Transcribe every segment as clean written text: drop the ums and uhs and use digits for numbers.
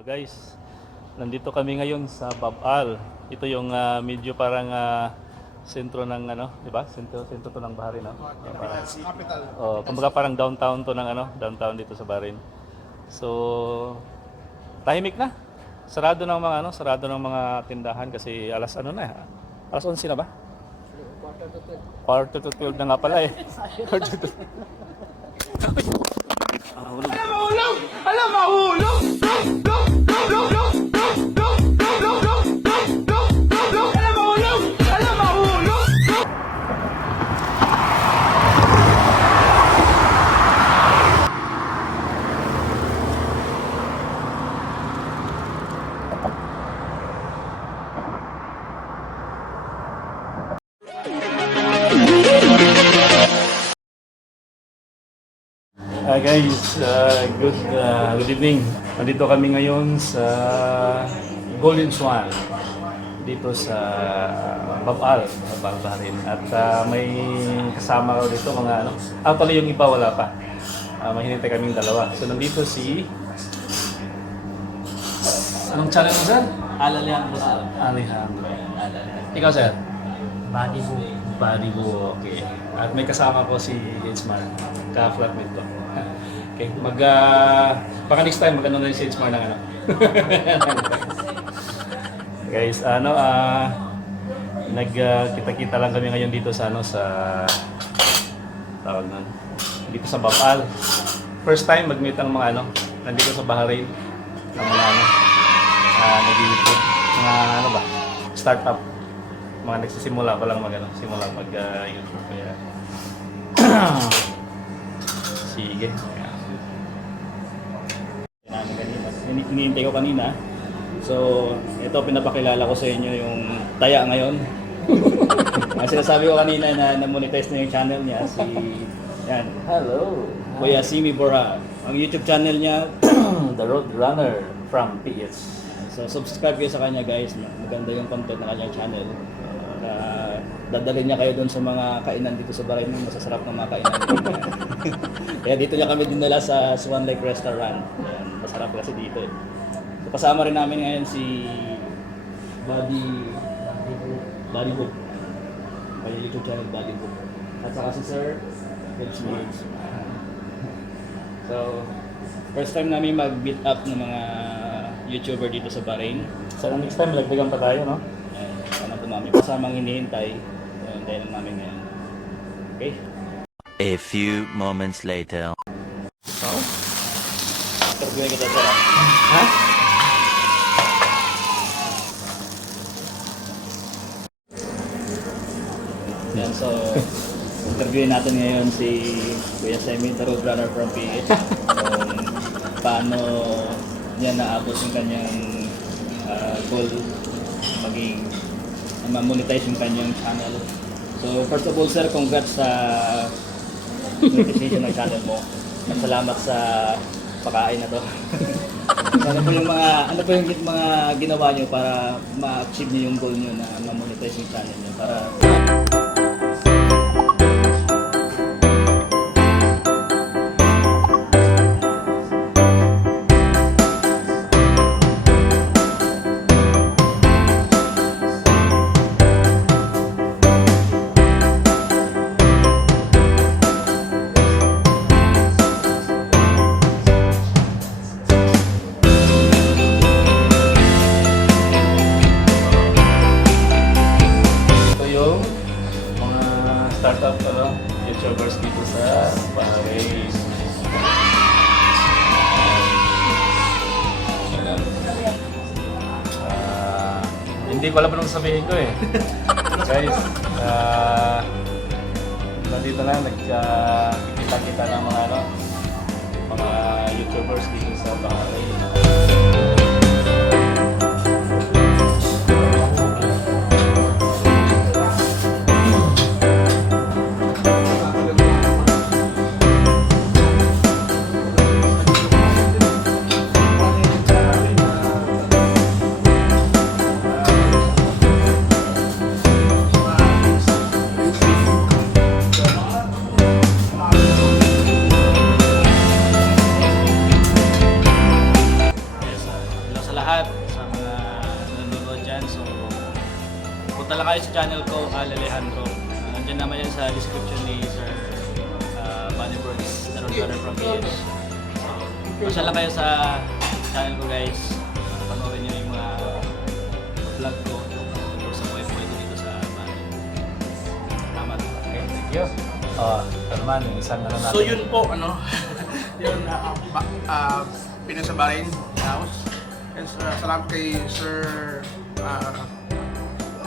Guys, nandito kami ngayon sa Babal. Ito yung medyo parang sentro ng di ba? Sentro to ng Bahrain, no? Capital. Oh, kumbaga parang downtown to ng downtown dito sa Bahrain. So, tahimik na. Sarado ng mga tindahan kasi alas Alas 11 na ba? Quarter to 12 na nga pala eh. Quarter to hulog. Alam, mahulog! Alam, mahulog! Guys, good evening. Nandito kami ngayon sa Golden Swan dito sa Babal, Bahrain. At may kasama ko dito mga actually yung iba wala pa. May hinintay kaming dalawa. So nandito si anong channel mo, sir? Alejandro sir. Alejandro. Ikaw, sir? Badibu, okay. At may kasama ko si Edgemar, ka-flatmate ko. Okay, baka next time magano na si Edgemar ng Guys, nagkita-kita lang kami ngayon dito sa sa tawag nun, dito sa Babal. First time mag-meet ang mga nandito sa Bahrain ng mga nag-YouTube, mga startup. Mga nagsisimula pa lang simula YouTube kaya sige. Hinihintay ko kanina. So, ito pinapakilala ko sa inyo yung Taya ngayon. Ang sinasabi ko kanina na na-monetize na yung channel niya yan. Hello. Kuya Simi Borja. Ang YouTube channel niya The Road Runner from PH. So, subscribe kayo sa kanya, guys. Maganda yung content ng kanyang channel. Dadalhin niya kayo doon sa mga kainan dito sa Bahrain, masasarap ng mga kainan. Kaya dito niya kami dinala sa Swan Lake Restaurant. Ayan, masarap kasi dito. So, kasama rin namin ngayon si Buddy Book. May YouTube channel Buddy Book. At saka si Sir Edgemar. So, first time namin mag-meet up ng mga YouTuber dito sa Bahrain. So, next time lagdagan pa tayo, no? Sana po namin kasamang hinihintay. Hintayin lang namin ngayon. Okay? A few moments later. Interviewin kita sir. Ha? Yan, so interviewin natin ngayon si Kuya Semi, the road runner from PH. So, paano niya naabot yung kanyang goal maging ma-monetize yung kanyang channel. So first of all sir, congrats sa monetization ng channel mo. At salamat sa pagkain na to. Ano po yung mga ginawa niyo para ma-achieve niyo yung goal niyo na ma-monetize yung channel niyo para startup YouTubers dito sa Bahrain. Hindi ko alam anong sabihin ko eh. Guys, nandito na nagkikita-kita ng mga YouTubers dito sa Bahrain. lang kayo sa channel ko, Al Alejandro. Nandiyan naman yan sa description ni Sir Bunny Brooks, the Roadrunner from PH. So, pasya lang kayo sa channel ko guys. Panoorin niyo yung mga vlog ko tungkol sa buhay ko dito sa Bunny. Salamat. Okay, thank you. Ito naman, yung isang ano natin. So yun po, ano, yun, pinasabarin house. And salamat kay Sir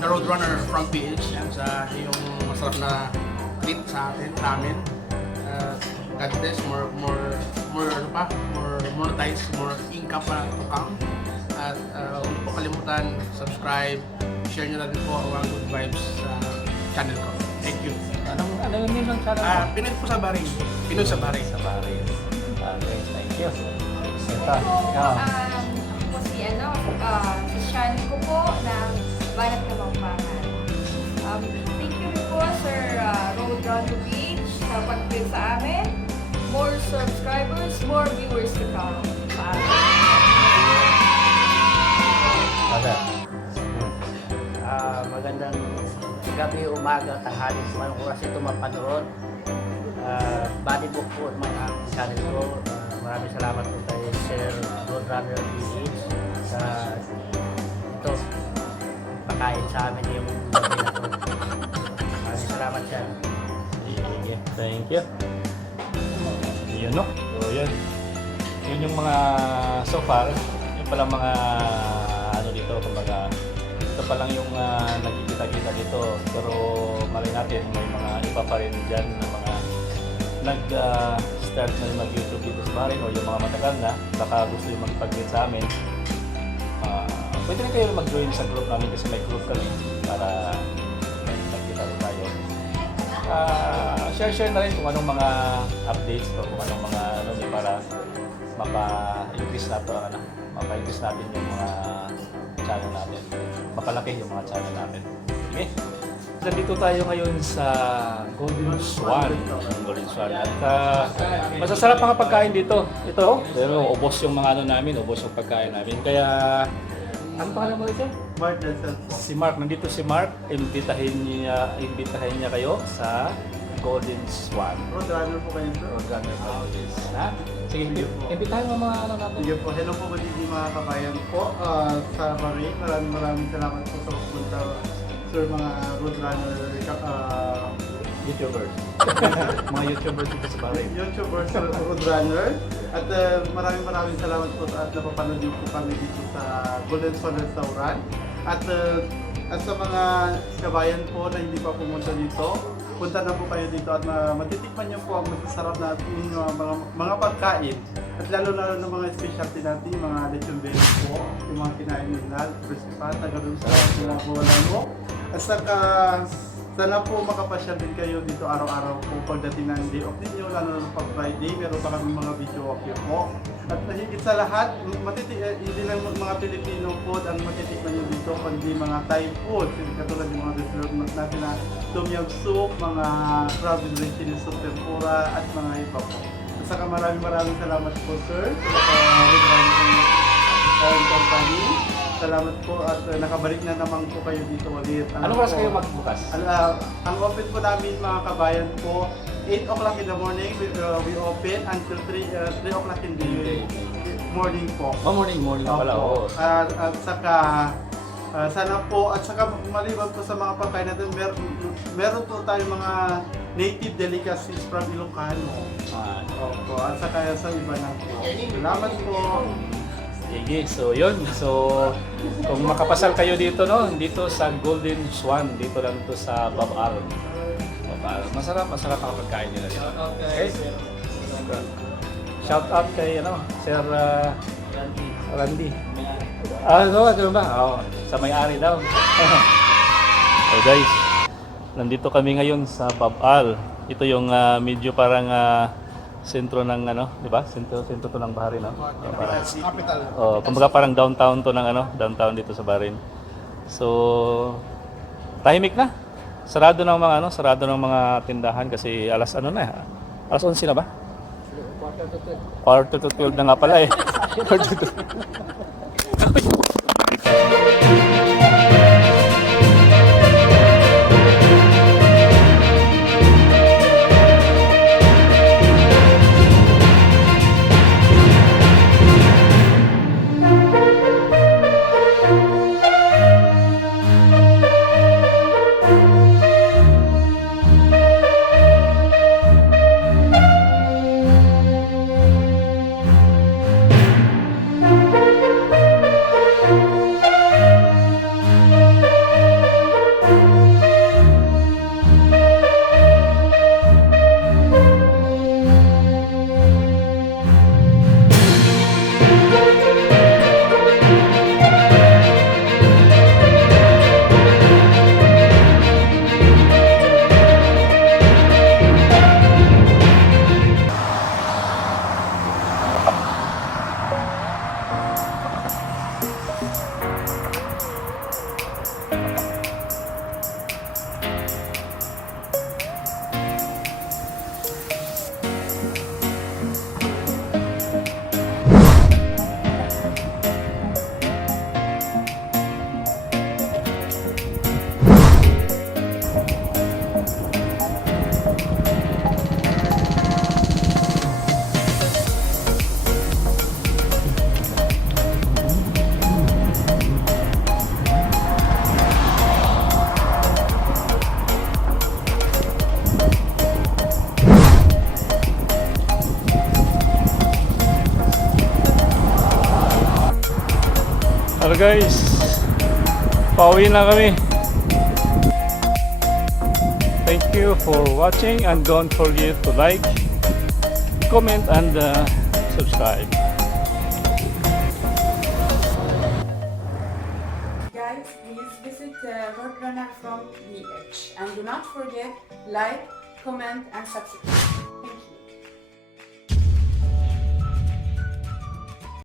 the Roadrunner from PH yan sa yung masarap na treat sa atin, namin. God bless, more ano pa, more monetize, more income pa to come. At huwag po kalimutan, subscribe, share nyo na din po ang good vibes sa channel ko. Thank you. Ano yung name ng channel mo? Pinoy po sa Baring. Pinoy sa Baring. Sa Barin. Okay, thank you. Ito, Ako ikaw. po si sa channel ko po ng Banat Kapampangan. Thank you po Sir Roadrunner Beach sa pag-click sa amin. More subscribers, more viewers to come sa amin. Father. Magandang gabi, umaga, tanghali, sa mga oras ito mapanood. Body book po naman ang channel ko. Maraming salamat po kay Sir Roadrunner PH sa ito, pakain sa amin yung gabi na ito. Maraming salamat siya. Sige, thank you. Yun no? So yun. Yun yung mga so far, yung palang mga ano dito, kumbaga ito pa lang yung nagkikita-kita dito. Pero malay natin, may mga iba pa rin dyan na mga nag-start na mag-YouTube dito sa Barin o yung mga matagal na, baka gusto yung mag-pag-get sa amin. Pwede rin kayo mag-join sa group namin kasi may group kami para magkita rin tayo. Share na rin kung anong mga updates o kung anong mga ano para mapa-increase natin yung mga channel natin. Mapalaki yung mga channel natin. Okay? Nandito tayo ngayon sa Golden Swan. Golden Swan. At masasarap ang pagkain dito. Ito, pero ubos yung mga ano namin, ubos yung pagkain namin. Kaya, ano pangalan mo ito? Mark Denzel po. Si Mark, nandito si Mark. Imbitahin niya kayo sa Golden Swan. Roadrunner po kayo, sir. Roadrunner Foundation. Ha? Sige, imbitahin mo mga ano natin. Sige po, hello po good evening mga kabayan po sa Bahrain. Maraming salamat po sa pagpunta sir mga Roadrunner YouTubers. Mga YouTubers dito sa Bahrain. YouTubers sa Roadrunner. At maraming salamat po at napapanood niyo po kami dito sa Golden Swan Restaurant. At sa mga kabayan po na hindi pa pumunta dito, punta na po kayo dito at matitikman niyo po ang masasarap na ating mga pagkain. At lalo ng mga specialty natin, yung mga lechon belly po, yung mga kinain nila, crispy pata, ganoon sa mga buwalano. At saka, sana po makapasyal din kayo dito araw-araw po pagdating ng day off ninyo, lalo na pag Friday, meron pa kami mga video okay po. At higit sa lahat, hindi lang mga Filipino food ang matitikman nyo dito, kundi mga Thai food. Katulad yung mga dessert natin na tom yum soup, mga crab and red chili soup, tempura, at mga iba po. At saka maraming salamat po sir sa company. Salamat po at nakabalik na naman po kayo dito ulit. Anong oras kayo magbukas? Ang open po namin mga kabayan po, 8 o'clock in the morning, we open until 3 o'clock in the morning po. Oh, morning pala. Opo. Oo. At saka, sana po, at saka maliban po sa mga pagkain natin, meron po tayong mga native delicacies from Ilocano. Opo, at saka sa iba na po. Salamat po. Sige, so yun. So, kung makapasal kayo dito, no? Dito sa Golden Swan, dito lang to sa Babal. Masarap ang pagkain nila dito. Okay? Shout out kay, Sir Randy. Ano ba? Sa may-ari daw. So guys, nandito kami ngayon sa Babal. Ito yung medyo parang sentro ng di ba? Sentro to ng Bahrain, no? Capital. Kumbaga parang downtown to ng downtown dito sa Bahrain. So tahimik na. Sarado ng mga tindahan kasi alas 11 na ba? Quarter to 12 na nga pala eh. Quarter to 12. Hello guys, pauwi na kami. Thank you for watching and don't forget to like, comment and subscribe. Guys, please visit Roadrunner from DH and do not forget like, comment and subscribe.